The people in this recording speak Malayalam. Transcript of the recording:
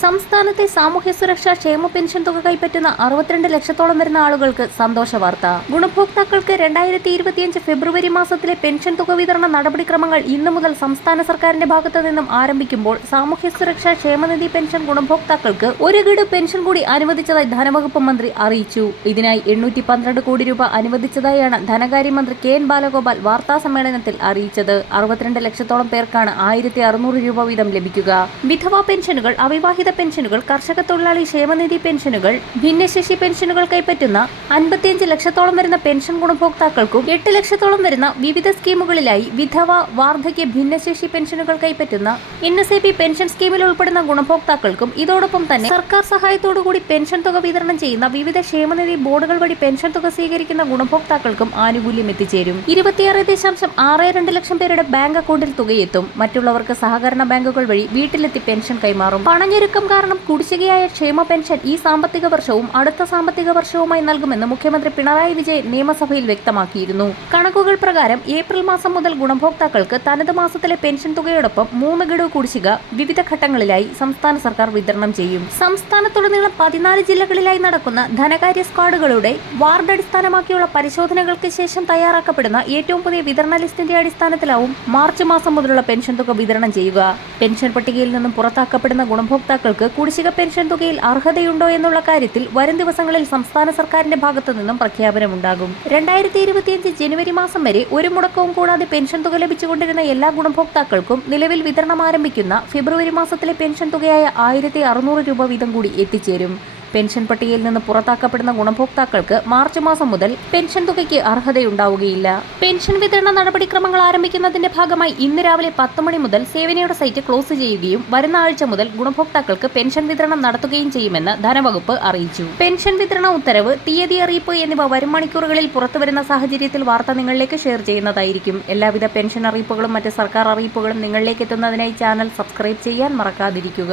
സംസ്ഥാനത്തെ സാമൂഹ്യ സുരക്ഷാ ക്ഷേമ പെൻഷൻ തുക കൈപ്പറ്റുന്ന അറുപത്തിരണ്ട് ലക്ഷത്തോളം വരുന്ന ആളുകൾക്ക് സന്തോഷ വാർത്ത. ഗുണഭോക്താക്കൾക്ക് രണ്ടായിരത്തി ഇരുപത്തിയഞ്ച് ഫെബ്രുവരി മാസത്തിലെ പെൻഷൻ തുക വിതരണ നടപടിക്രമങ്ങൾ ഇന്നു മുതൽ സംസ്ഥാന സർക്കാരിന്റെ ഭാഗത്തു നിന്നും ആരംഭിക്കുമ്പോൾ സാമൂഹ്യ സുരക്ഷാ ക്ഷേമനിധി പെൻഷൻ ഗുണഭോക്താക്കൾക്ക് ഒരു ഗഡു പെൻഷൻ കൂടി അനുവദിച്ചതായി ധനവകുപ്പ് മന്ത്രി അറിയിച്ചു. ഇതിനായി എണ്ണൂറ്റി പന്ത്രണ്ട് കോടി രൂപ അനുവദിച്ചതായാണ് ധനകാര്യമന്ത്രി കെ എൻ ബാലഗോപാൽ വാർത്താ സമ്മേളനത്തിൽ അറിയിച്ചത്. അറുപത്തിരണ്ട് ലക്ഷത്തോളം പേർക്കാണ് ആയിരത്തി രൂപ വീതം ലഭിക്കുക. വിധവാ പെൻഷനുകൾ അവിവാഹിത പെൻഷനുകൾ കർഷക തൊഴിലാളി ക്ഷേമനിധി പെൻഷനുകൾ ഭിന്നശേഷി പെൻഷനുകൾ കൈപ്പറ്റുന്ന അൻപത്തിയഞ്ച് ലക്ഷത്തോളം വരുന്ന പെൻഷൻ ഗുണഭോക്താക്കൾക്കും എട്ട് ലക്ഷത്തോളം വരുന്ന വിവിധ സ്കീമുകളിലായി വിധവ വാർദ്ധക്യ ഭിന്നശേഷി പെൻഷനുകൾ കൈപ്പറ്റുന്ന N S A P pension സ്കീമിൽ ഉൾപ്പെടുന്ന ഗുണഭോക്താക്കൾക്കും ഇതോടൊപ്പം തന്നെ സർക്കാർ സഹായത്തോടുകൂടി പെൻഷൻ തുക വിതരണം ചെയ്യുന്ന വിവിധ ക്ഷേമനിധി ബോർഡുകൾ വഴി പെൻഷൻ തുക സ്വീകരിക്കുന്ന ഗുണഭോക്താക്കൾക്കും ആനുകൂല്യം എത്തിച്ചേരും. ഇരുപത്തിയാറ് ദശാംശം ആറ് രണ്ട് ലക്ഷം പേരുടെ ബാങ്ക് അക്കൗണ്ടിൽ തുകയെത്തും. മറ്റുള്ളവർക്ക് സഹകരണ ബാങ്കുകൾ വഴി വീട്ടിലെത്തി പെൻഷൻ കൈമാറും. പണഞ്ഞെരുക്കം കാരണം കുടിശ്ശികയായ ക്ഷേമ പെൻഷൻ ഈ സാമ്പത്തിക വർഷവും അടുത്ത സാമ്പത്തിക വർഷവുമായി നൽകുമെന്ന് മുഖ്യമന്ത്രി പിണറായി വിജയൻ നിയമസഭയിൽ വ്യക്തമാക്കിയിരുന്നു. കണക്കുകൾ പ്രകാരം ഏപ്രിൽ മാസം മുതൽ ഗുണഭോക്താക്കൾക്ക് തനത് മാസത്തിലെ പെൻഷൻ തുകയോടൊപ്പം മൂന്ന് ഗഡു കുടിശ്ശിക വിവിധ ഘട്ടങ്ങളിലായി സംസ്ഥാന സർക്കാർ വിതരണം ചെയ്യും. സംസ്ഥാനത്തുടനീളം പതിനാല് ജില്ലകളിലായി നടക്കുന്ന ധനകാര്യ സ്ക്വാഡുകളുടെ വാർഡ് അടിസ്ഥാനമാക്കിയുള്ള പരിശോധനകൾക്ക് ശേഷം തയ്യാറാക്കപ്പെടുന്ന ഏറ്റവും പുതിയ വിതരണ ലിസ്റ്റിന്റെ അടിസ്ഥാനത്തിലാവും മാർച്ച് മാസം മുതലുള്ള പെൻഷൻ തുക വിതരണം ചെയ്യുക. പെൻഷൻ പട്ടികയിൽ നിന്നും പുറത്താക്കപ്പെടുന്ന ഗുണഭോക്താക്കൾക്ക് കുടിശ്ശിക പെൻഷൻ തുകയിൽ അർഹതയുണ്ടോ എന്നുള്ള കാര്യത്തിൽ വരും ദിവസങ്ങളിൽ സംസ്ഥാന സർക്കാരിന്റെ ഭാഗത്തു നിന്നും പ്രഖ്യാപനമുണ്ടാകും. രണ്ടായിരത്തി ഇരുപത്തിയഞ്ച് ജനുവരി മാസം വരെ ഒരു മുടക്കവും കൂടാതെ പെൻഷൻ തുക ലഭിച്ചുകൊണ്ടിരുന്ന എല്ലാ ഗുണഭോക്താക്കൾക്കും നിലവിൽ വിതരണം ആരംഭിക്കുന്ന ഫെബ്രുവരി മാസത്തിലെ പെൻഷൻ തുകയായ ആയിരത്തി രൂപ വീതം കൂടി എത്തിച്ചേരും. പെൻഷൻ പട്ടികയിൽ നിന്ന് പുറത്താക്കപ്പെടുന്ന ഗുണഭോക്താക്കൾക്ക് മാർച്ച് മാസം മുതൽ പെൻഷൻ തുകയ്ക്ക് അർഹതയുണ്ടാവുകയില്ല. പെൻഷൻ വിതരണ നടപടിക്രമങ്ങൾ ആരംഭിക്കുന്നതിന്റെ ഭാഗമായി ഇന്ന് രാവിലെ പത്ത് മണി മുതൽ സേവനയുടെ സൈറ്റ് ക്ലോസ് ചെയ്യുകയും വരുന്ന ആഴ്ച മുതൽ ഗുണഭോക്താക്കൾക്ക് പെൻഷൻ വിതരണം നടത്തുകയും ചെയ്യുമെന്ന് ധനവകുപ്പ് അറിയിച്ചു. പെൻഷൻ വിതരണ ഉത്തരവ് തീയതി അറിയിപ്പ് എന്നിവ വരും മണിക്കൂറുകളിൽ പുറത്തുവരുന്ന സാഹചര്യത്തിൽ വാർത്ത നിങ്ങളിലേക്ക് ഷെയർ ചെയ്യുന്നതായിരിക്കും. എല്ലാവിധ പെൻഷൻ അറിയിപ്പുകളും മറ്റ് സർക്കാർ അറിയിപ്പുകളും നിങ്ങളിലേക്ക് എത്തുന്നതിനായി ചാനൽ സബ്സ്ക്രൈബ് ചെയ്യാൻ മറക്കാതിരിക്കുക.